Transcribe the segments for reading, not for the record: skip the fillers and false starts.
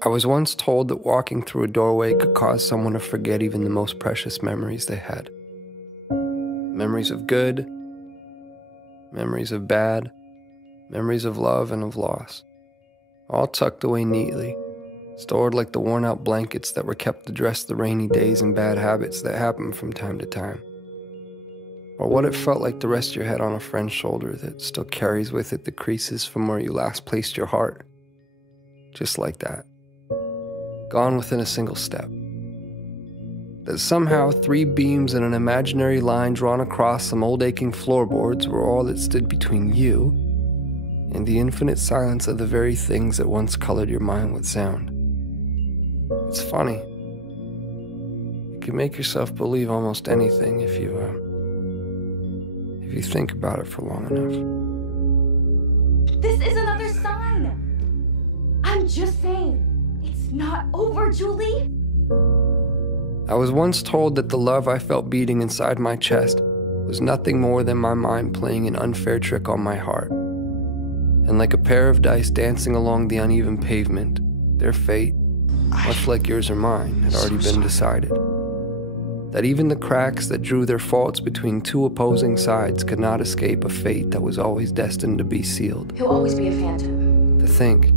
I was once told that walking through a doorway could cause someone to forget even the most precious memories they had. Memories of good, memories of bad, memories of love and of loss, all tucked away neatly, stored like the worn-out blankets that were kept to dress the rainy days and bad habits that happen from time to time. Or what it felt like to rest your head on a friend's shoulder that still carries with it the creases from where you last placed your heart. Just like that. Gone within a single step. That somehow 3 beams in an imaginary line drawn across some old aching floorboards were all that stood between you and the infinite silence of the very things that once colored your mind with sound. It's funny. You can make yourself believe almost anything if you think about it for long enough. This is another sign. I'm just saying, it's not over, Julie. I was once told that the love I felt beating inside my chest was nothing more than my mind playing an unfair trick on my heart. And like a pair of dice dancing along the uneven pavement, their fate, much like yours or mine, had already been decided. That even the cracks that drew their faults between 2 opposing sides could not escape a fate that was always destined to be sealed. He'll always be a phantom. To think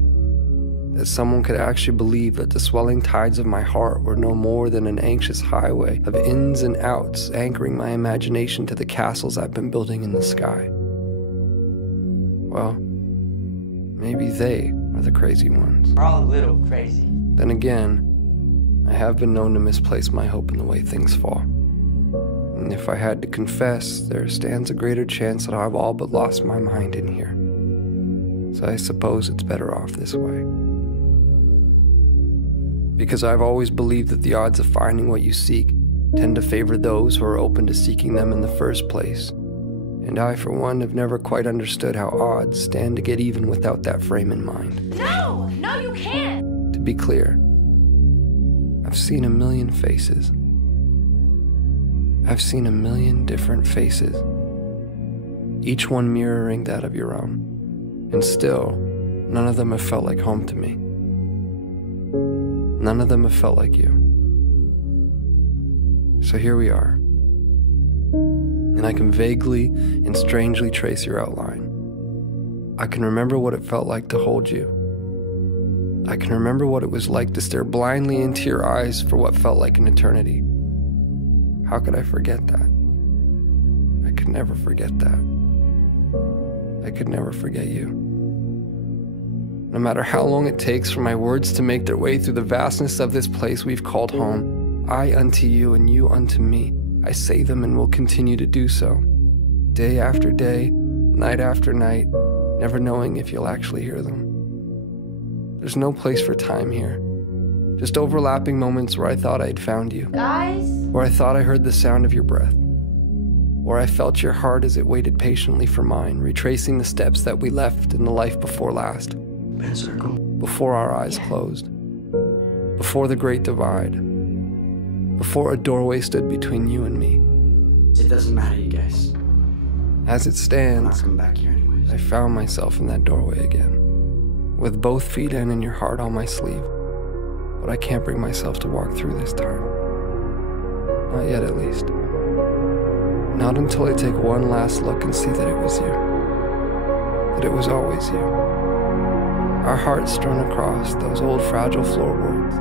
that someone could actually believe that the swelling tides of my heart were no more than an anxious highway of ins and outs anchoring my imagination to the castles I've been building in the sky. Well, maybe they are the crazy ones. We're all a little crazy. Then again, I have been known to misplace my hope in the way things fall. And if I had to confess, there stands a greater chance that I've all but lost my mind in here. So I suppose it's better off this way. Because I've always believed that the odds of finding what you seek tend to favor those who are open to seeking them in the first place. And I, for one, have never quite understood how odds stand to get even without that frame in mind. No, you can't. To be clear, I've seen a million faces. I've seen a million different faces, each one mirroring that of your own. And still, none of them have felt like home to me. None of them have felt like you. So here we are. And I can vaguely and strangely trace your outline. I can remember what it felt like to hold you. I can remember what it was like to stare blindly into your eyes for what felt like an eternity. How could I forget that? I could never forget that. I could never forget you. No matter how long it takes for my words to make their way through the vastness of this place we've called home, I unto you and you unto me, I say them and will continue to do so. Day after day, night after night, never knowing if you'll actually hear them. There's no place for time here. Just overlapping moments where I thought I'd found you. Guys? Where I thought I heard the sound of your breath. Where I felt your heart as it waited patiently for mine, retracing the steps that we left in the life before last. Before our eyes closed. Before the great divide. Before a doorway stood between you and me. It doesn't matter, you guys. As it I'm stands, not coming back here anyways. I found myself in that doorway again, with both feet in and your heart on my sleeve. But I can't bring myself to walk through this time. Not yet, at least. Not until I take one last look and see that it was you. That it was always you. Our hearts strewn across those old fragile floorboards.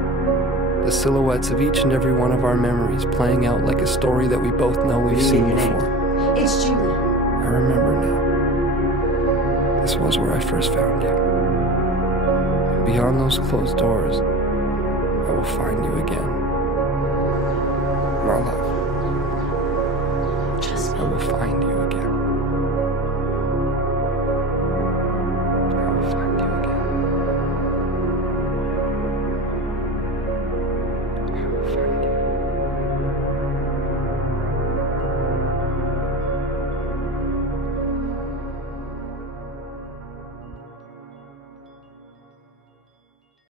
The silhouettes of each and every one of our memories playing out like a story that we both know we've seen before. It's Julie. I remember now. This was where I first found you. And beyond those closed doors, I will find you again. My love. Trust I me. will find you.